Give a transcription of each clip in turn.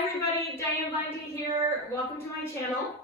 Hi everybody, Diane Bundy here. Welcome to my channel.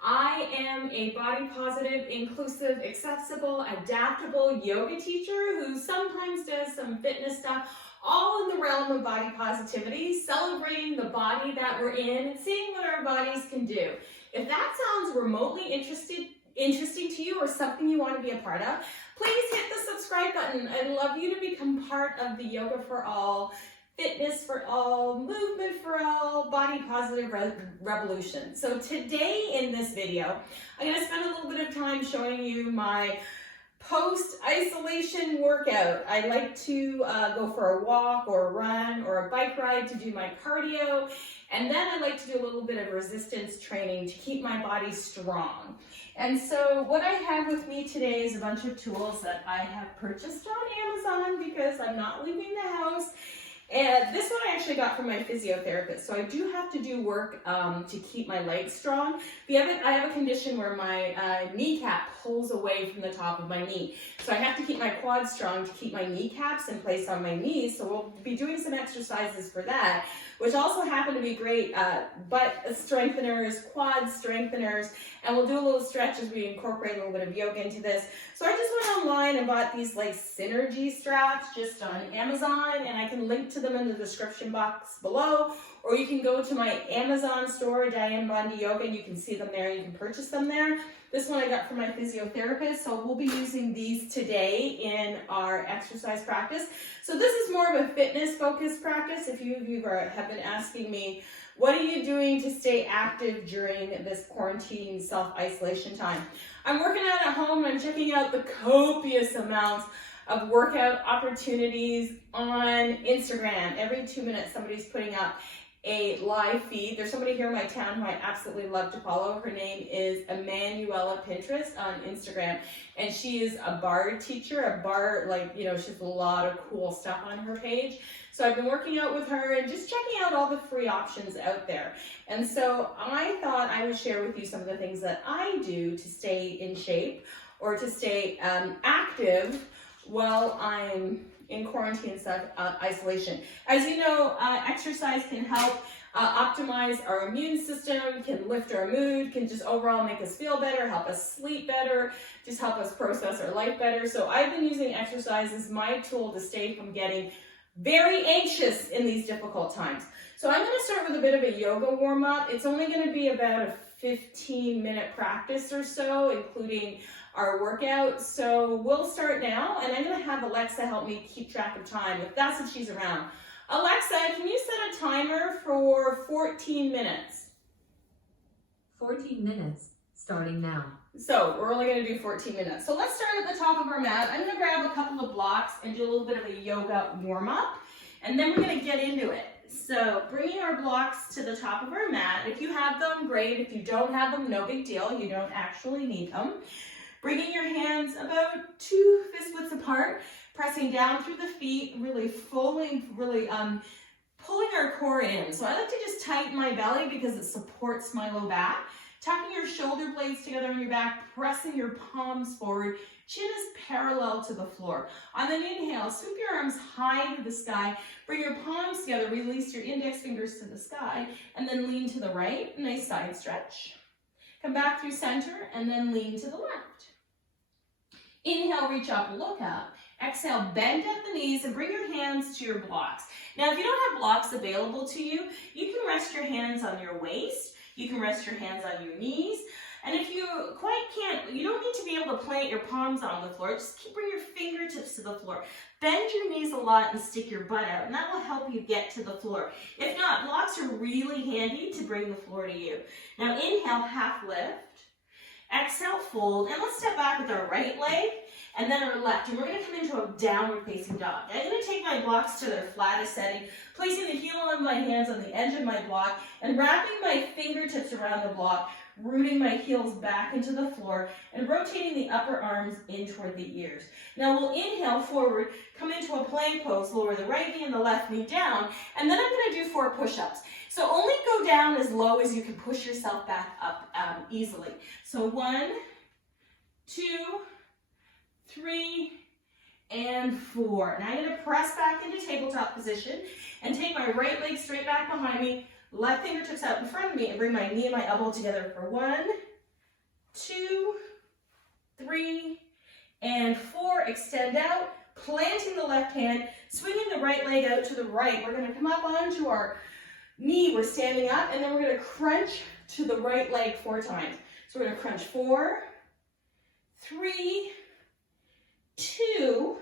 I am a body positive, inclusive, accessible, adaptable yoga teacher who sometimes does some fitness stuff, all in the realm of body positivity, celebrating the body that we're in and seeing what our bodies can do. If that sounds remotely interesting to you or something you want to be a part of, please hit the subscribe button. I'd love you to become part of the Yoga for All, Fitness for All, Movement for All, Body Positive Revolution. So today in this video, I'm going to spend a little bit of time showing you my post-isolation workout. I like to go for a walk or a run or a bike ride to do my cardio. And then I like to do a little bit of resistance training to keep my body strong. And so what I have with me today is a bunch of tools that I have purchased on Amazon because I'm not leaving the house. And this one I actually got from my physiotherapist. So I do have to do work to keep my legs strong. I have a condition where my kneecap pulls away from the top of my knee. So I have to keep my quads strong to keep my kneecaps in place on my knees. So we'll be doing some exercises for that, which also happen to be great butt strengtheners, quad strengtheners, and we'll do a little stretch as we incorporate a little bit of yoga into this. So I just went online and bought these like synergy straps just on Amazon, and I can link to them in the description box below, or you can go to my Amazon store, Diane Bundy Yoga, and you can see them there, you can purchase them there. This one I got from my physiotherapist, so we'll be using these today in our exercise practice. So this is more of a fitness focused practice. If you of you have been asking me, what are you doing to stay active during this quarantine self-isolation time? I'm working out at home. I'm checking out the copious amounts of workout opportunities on Instagram. Every 2 minutes, somebody's putting up a live feed. There's somebody here in my town who I absolutely love to follow. Her name is Emanuela Pinterest on Instagram, and she is a barre teacher, she has a lot of cool stuff on her page. So I've been working out with her and just checking out all the free options out there. And so I thought I would share with you some of the things that I do to stay in shape or to stay active while I'm in quarantine isolation. As you know, exercise can help optimize our immune system, can lift our mood, can just overall make us feel better, help us sleep better, just help us process our life better. So I've been using exercise as my tool to stay from getting very anxious in these difficult times. So I'm going to start with a bit of a yoga warm-up. It's only going to be about a 15-minute practice or so, including our workout. So we'll start now, and I'm going to have Alexa help me keep track of time, if that's if she's around. Alexa, can you set a timer for 14 minutes? 14 minutes, starting now. So we're only going to do 14 minutes. So let's start at the top of our mat. I'm going to grab a couple of blocks and do a little bit of a yoga warm-up, and then we're going to get into it. So bringing our blocks to the top of our mat. If you have them, great. If you don't have them, no big deal. You don't actually need them. Bringing your hands about 2 fist widths apart, pressing down through the feet, really pulling our core in. So I like to just tighten my belly because it supports my low back. Tucking your shoulder blades together on your back, pressing your palms forward. Chin is parallel to the floor. On an inhale, sweep your arms high to the sky. Bring your palms together, release your index fingers to the sky, and then lean to the right. Nice side stretch. Come back through center, and then lean to the left. Inhale, reach up, look up. Exhale, bend at the knees and bring your hands to your blocks. Now, if you don't have blocks available to you, you can rest your hands on your waist. You can rest your hands on your knees. And if you quite can't, you don't need to be able to plant your palms on the floor. Just bring your fingertips to the floor. Bend your knees a lot and stick your butt out, and that will help you get to the floor. If not, blocks are really handy to bring the floor to you. Now, inhale, half lift. Exhale, fold, and let's step back with our right leg and then our left, and we're going to come into a downward facing dog. I'm going to take my blocks to their flattest setting, placing the heel of my hands on the edge of my block and wrapping my fingertips around the block, rooting my heels back into the floor and rotating the upper arms in toward the ears. Now we'll inhale forward, come into a plank pose, lower the right knee and the left knee down, and then I'm going to do 4 push-ups. So only go down as low as you can push yourself back up easily. So 1, 2, 3, and 4. Now I'm going to press back into tabletop position and take my right leg straight back behind me, left fingertips out in front of me and bring my knee and my elbow together for 1, 2, 3, and 4. Extend out, planting the left hand, swinging the right leg out to the right. We're going to come up onto our knee. We're standing up, and then we're going to crunch to the right leg 4 times. So we're going to crunch 4, 3, 2,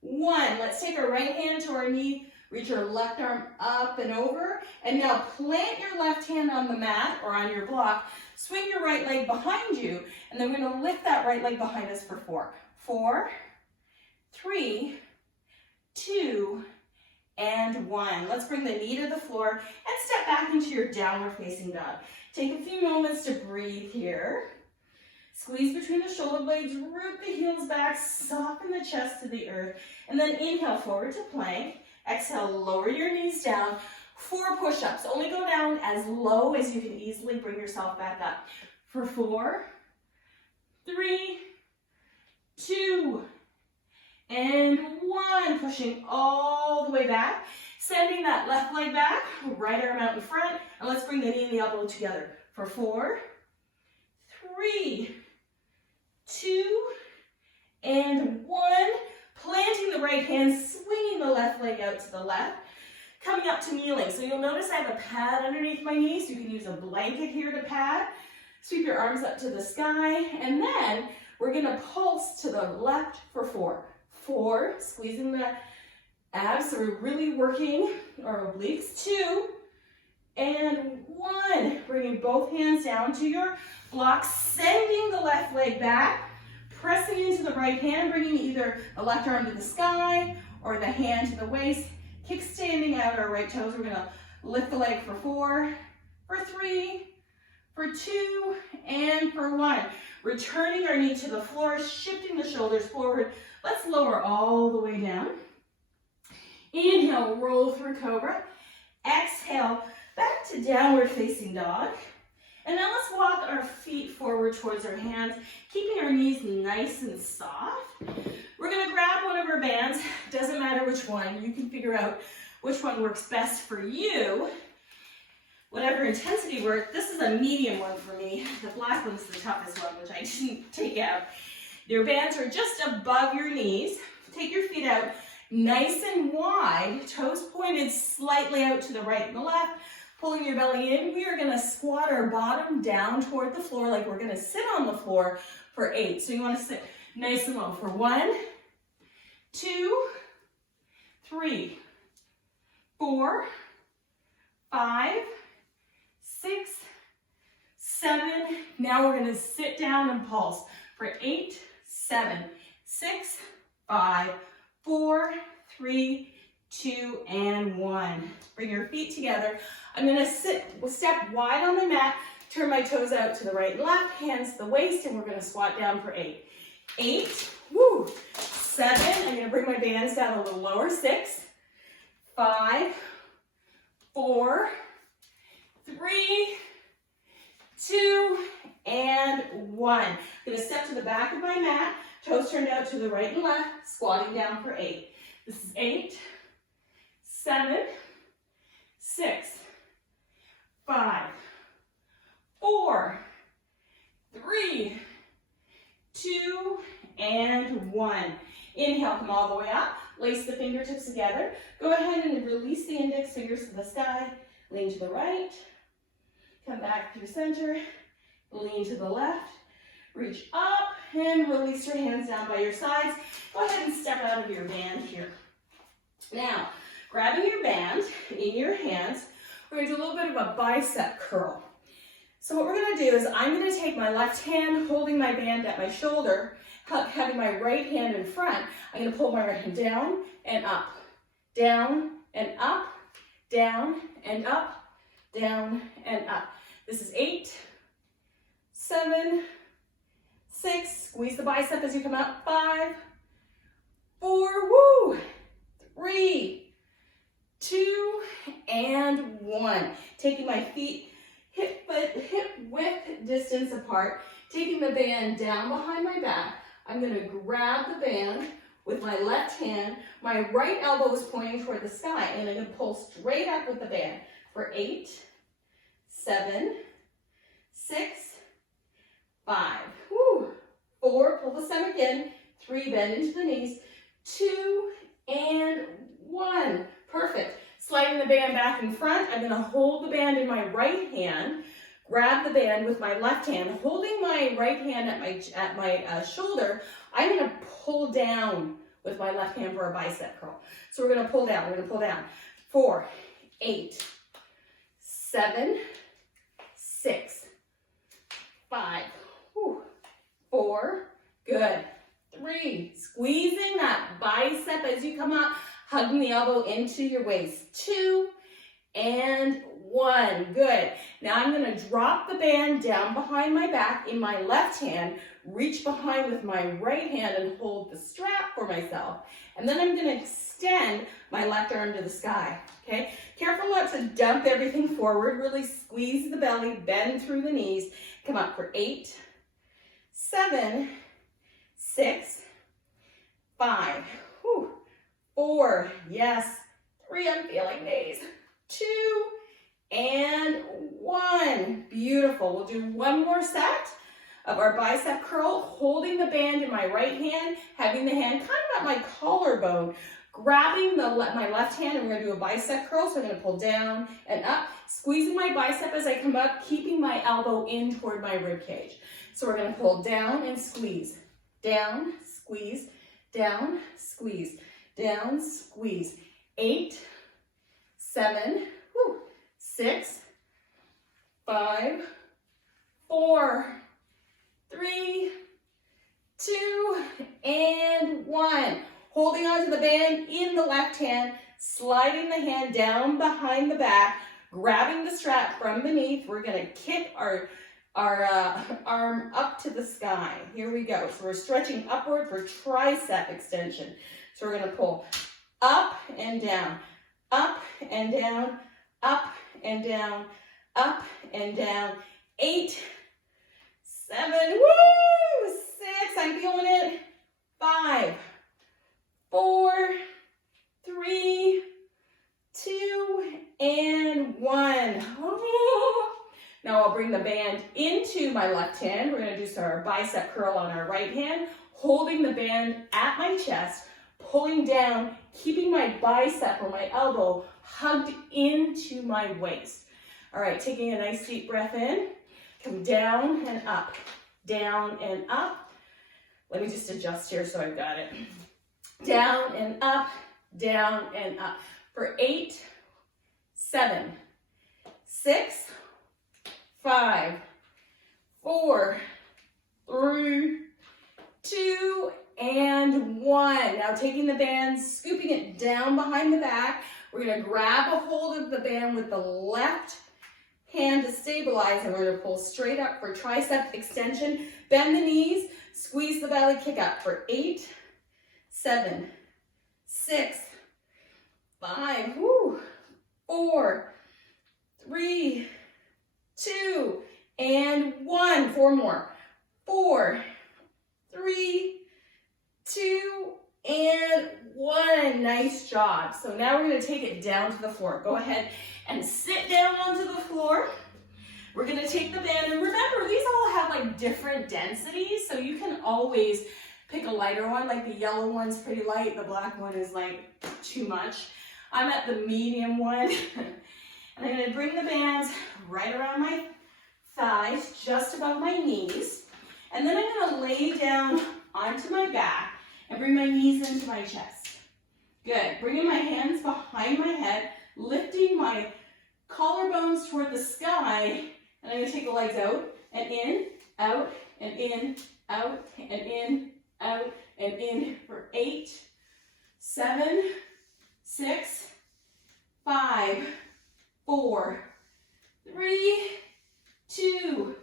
1. Let's take our right hand to our knee, reach our left arm up and over, and now plant your left hand on the mat or on your block, swing your right leg behind you, and then we're going to lift that right leg behind us for 4. 4, 3, 2, and 1. Let's bring the knee to the floor and step back into your downward facing dog. Take a few moments to breathe here. Squeeze between the shoulder blades, root the heels back, soften the chest to the earth, and then inhale forward to plank. Exhale, lower your knees down. 4 push-ups. Only go down as low as you can easily bring yourself back up. For 4, 3, 2, and 1. Pushing all the way back. Sending that left leg back, right arm out in front, and let's bring the knee and the elbow together. For 4, 3, 2, and 1. Planting the right hand, swinging the left leg out to the left. Coming up to kneeling. So you'll notice I have a pad underneath my knees. You can use a blanket here to pad. Sweep your arms up to the sky. And then we're going to pulse to the left for 4. 4, squeezing the abs. So we're really working our obliques. 2, and 1. Bringing both hands down to your block. Sending the left leg back. Pressing into the right hand, bringing either the left arm to the sky or the hand to the waist. Kickstanding out our right toes. We're going to lift the leg for 4, for 3, for 2, and for 1. Returning our knee to the floor, shifting the shoulders forward. Let's lower all the way down. Inhale, roll through cobra. Exhale, back to downward facing dog. And now let's walk our feet forward towards our hands, keeping our knees nice and soft. We're going to grab one of our bands. Doesn't matter which one. You can figure out which one works best for you. Whatever intensity works. This is a medium one for me. The black one's the toughest one, which I didn't take out. Your bands are just above your knees. Take your feet out nice and wide, toes pointed slightly out to the right and the left. Pulling your belly in, we are going to squat our bottom down toward the floor like we're going to sit on the floor for 8. So you want to sit nice and low for 1, 2, 3, 4, 5, 6, 7. Now we're going to sit down and pulse for 8, 7, 6, 5, 4, 3, 2, and 1. Bring your feet together. I'm going to step wide on the mat, turn my toes out to the right and left, hands to the waist, and we're going to squat down for 8. 8, woo, 7, I'm going to bring my bands down a little lower, 6, 5, 4, 3, 2, and 1. I'm going to step to the back of my mat, toes turned out to the right and left, squatting down for 8. This is 8, 7, 6, 5, 4, 3, 2, and 1. Inhale, come all the way up. Lace the fingertips together. Go ahead and release the index fingers to the sky. Lean to the right. Come back through center. Lean to the left. Reach up and release your hands down by your sides. Go ahead and step out of your band here. Now, grabbing your band in your hands, we're going to do a little bit of a bicep curl. So what we're going to do is I'm going to take my left hand holding my band at my shoulder, having my right hand in front. I'm going to pull my right hand down and up, down and up, down and up, down and up. This is 8, 7, 6, squeeze the bicep as you come up, 5, 4, woo, 3, 2, and 1. Taking my feet hip width distance apart, taking the band down behind my back. I'm going to grab the band with my left hand. My right elbow is pointing toward the sky, and I'm going to pull straight up with the band for 8, 7, 6, 5, woo, 4, pull the stomach in, 3, bend into the knees, 2, and 1. Perfect. Sliding the band back in front, I'm gonna hold the band in my right hand, grab the band with my left hand, holding my right hand at my shoulder. I'm gonna pull down with my left hand for a bicep curl. So we're gonna pull down, 4, 8, 7, 6, 5, 4, good, 3, squeezing that bicep as you come up, hugging the elbow into your waist, 2, and 1, good. Now I'm gonna drop the band down behind my back in my left hand, reach behind with my right hand and hold the strap for myself. And then I'm gonna extend my left arm to the sky, okay? Careful not to dump everything forward, really squeeze the belly, bend through the knees. Come up for 8, 7, 6, 5, 4, yes, 3, I'm feeling these, 2, and 1. Beautiful. We'll do one more set of our bicep curl, holding the band in my right hand, having the hand kind of at my collarbone, grabbing my left hand, and we're gonna do a bicep curl. So I'm gonna pull down and up, squeezing my bicep as I come up, keeping my elbow in toward my rib cage. So we're gonna pull down and squeeze, down, squeeze, down, squeeze, down, squeeze. 8, 7, 6, 5, 4, 3, 2, and 1. Holding onto the band in the left hand, sliding the hand down behind the back, grabbing the strap from beneath. We're gonna kick our arm up to the sky. Here we go. So we're stretching upward for tricep extension. So we're gonna pull up and down, up and down, up and down, up and down. 8, 7, 6, I'm feeling it. 5, 4, 3, 2, and 1. Now I'll bring the band into my left hand. We're gonna do our bicep curl on our right hand, holding the band at my chest, pulling down, keeping my bicep or my elbow hugged into my waist. All right, taking a nice deep breath in, come down and up, down and up. Let me just adjust here so I've got it. Down and up, down and up. For 8, 7, 6, 5, 4, 3, 2, and 1. Now taking the band, scooping it down behind the back. We're gonna grab a hold of the band with the left hand to stabilize, and we're gonna pull straight up for tricep extension. Bend the knees, squeeze the belly, kick up for 8, 7, 6, 5, 4, 3, 2, and 1. 4 more. 4, 3, 2, and 1. Nice job. So now we're going to take it down to the floor. Go ahead and sit down onto the floor. We're going to take the band, and remember, these all have like different densities, so you can always pick a lighter one. Like the yellow one's pretty light, the black one is like too much. I'm at the medium one. And I'm going to bring the bands right around my thighs, just above my knees. And then I'm going to lay down onto my back and bring my knees into my chest. Good. Bringing my hands behind my head, lifting my collarbones toward the sky. And I'm going to take the legs out and in, out and in, out and in, out and in for 8, 7, 6, 5, 4, 3, 2,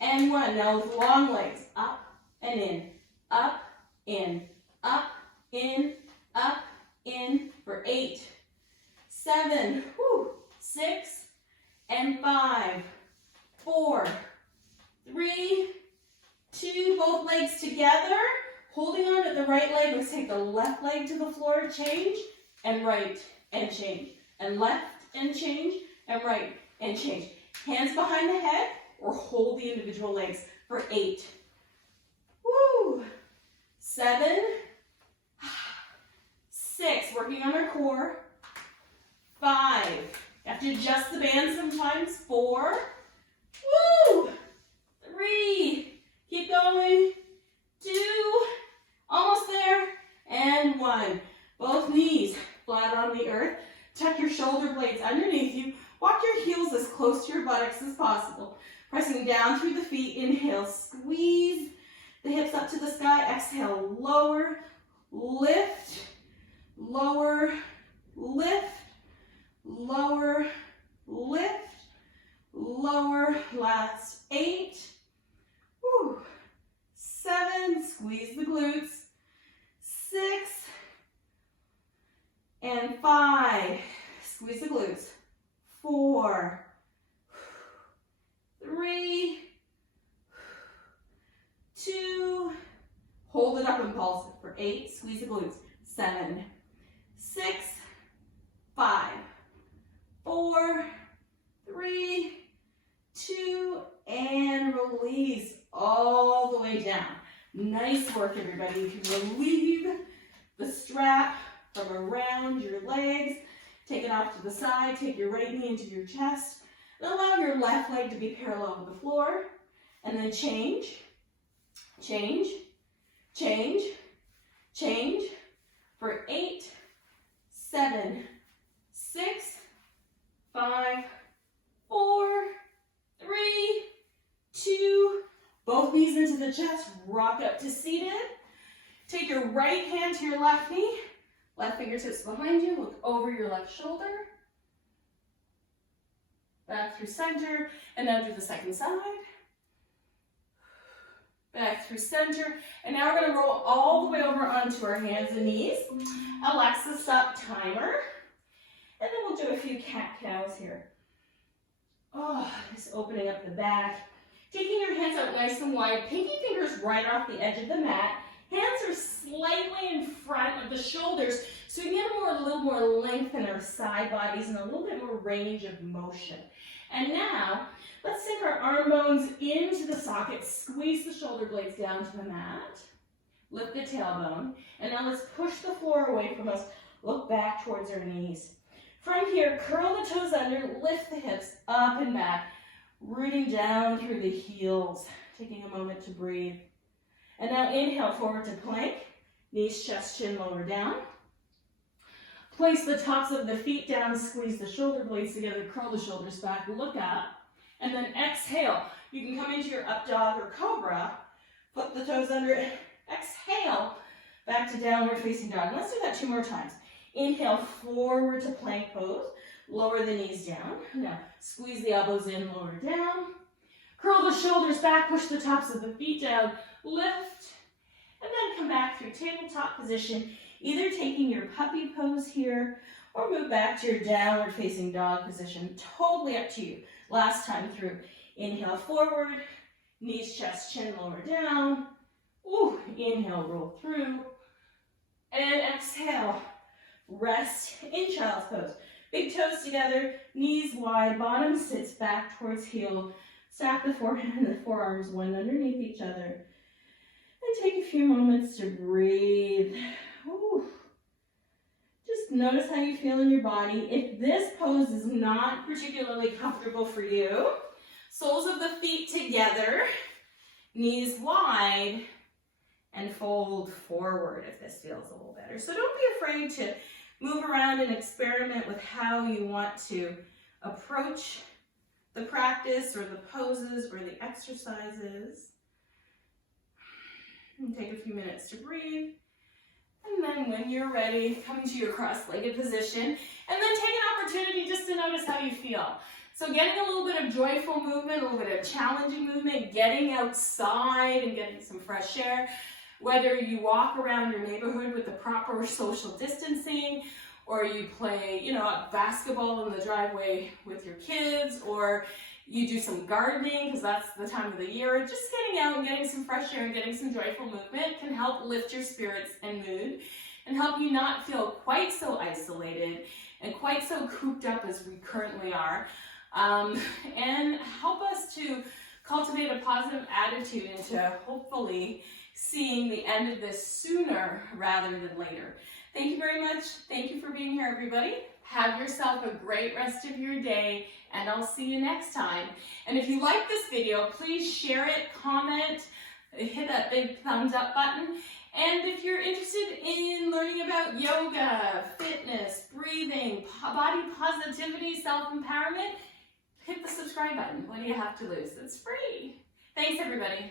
and 1. Now with long legs, up and in, up, in, up, in, up, in for 8, 7, 6, and 5, 4, 3, 2, both legs together. Holding on at the right leg, let's take the left leg to the floor, change, and right, and change, and left, and change, and right, and change. Hands behind the head, or hold the individual legs for 8. Woo! 7, 6, working on our core. 5, you have to adjust the band sometimes. 4, woo! 3, keep going. 2, almost there, and 1. Both knees flat on the earth. Tuck your shoulder blades underneath you. Walk your heels as close to your buttocks as possible. Pressing down through the feet. Inhale, squeeze the hips up to the sky. Exhale, lower, lift, lower, lift, lower, lift, lower. Last 8. Woo. 7, squeeze the glutes. 6 and 5, squeeze the glutes. 4, 3, 2, hold it up and pulse it for 8, squeeze the glutes. 7, 6, 5, 4, 3, 2, and release all the way down. Nice work, everybody. You can relieve the strap from around your legs. Take it off to the side. Take your right knee into your chest. And allow your left leg to be parallel with the floor. And then change, change, change, change for 8, 7, 6, 5, 4, 3, 2, both knees into the chest, rock up to seated. Take your right hand to your left knee, left fingertips behind you, look over your left shoulder. Back through center, and now do the second side. Back through center, and now we're gonna roll all the way over onto our hands and knees. Alexa's up timer, and then we'll do a few cat-cows here. Oh, just opening up the back. Taking your hands out nice and wide, pinky fingers right off the edge of the mat. Hands are slightly in front of the shoulders, so we get a little more length in our side bodies and a little bit more range of motion. And now, let's sink our arm bones into the sockets, squeeze the shoulder blades down to the mat, lift the tailbone, and now let's push the floor away from us, look back towards our knees. From here, curl the toes under, lift the hips up and back, rooting down through the heels, taking a moment to breathe. And now inhale forward to plank, knees, chest, chin, lower down. Place the tops of the feet down, squeeze the shoulder blades together, curl the shoulders back, look up, and then exhale. You can come into your up dog or cobra, flip the toes under, exhale, back to downward facing dog. Let's do that 2 more times. Inhale forward to plank pose. Lower the knees down. Now, squeeze the elbows in, lower down. Curl the shoulders back, push the tops of the feet down, lift, and then come back through tabletop position, either taking your puppy pose here, or move back to your downward facing dog position. Totally up to you. Last time through. Inhale forward, knees, chest, chin, lower down. Ooh, inhale, roll through. And exhale, rest in child's pose. Big toes together, knees wide, bottom sits back towards heel. Stack the forehead and the forearms one underneath each other. And take a few moments to breathe. Ooh. Just notice how you feel in your body. If this pose is not particularly comfortable for you, soles of the feet together, knees wide, and fold forward if this feels a little better. So don't be afraid to move around and experiment with how you want to approach the practice or the poses or the exercises. And take a few minutes to breathe. And then when you're ready, come to your cross-legged position. And then take an opportunity just to notice how you feel. So getting a little bit of joyful movement, a little bit of challenging movement, getting outside and getting some fresh air. Whether you walk around your neighborhood with the proper social distancing, or you play, basketball in the driveway with your kids, or you do some gardening because that's the time of the year. Just getting out and getting some fresh air and getting some joyful movement can help lift your spirits and mood and help you not feel quite so isolated and quite so cooped up as we currently are, and help us to cultivate a positive attitude into hopefully seeing the end of this sooner rather than later. Thank you very much. Thank you for being here, everybody. Have yourself a great rest of your day, and I'll see you next time. And if you like this video, please share it, comment, hit that big thumbs up button. And if you're interested in learning about yoga, fitness, breathing, body positivity, self-empowerment, hit the subscribe button. What do you have to lose? It's free. Thanks, everybody.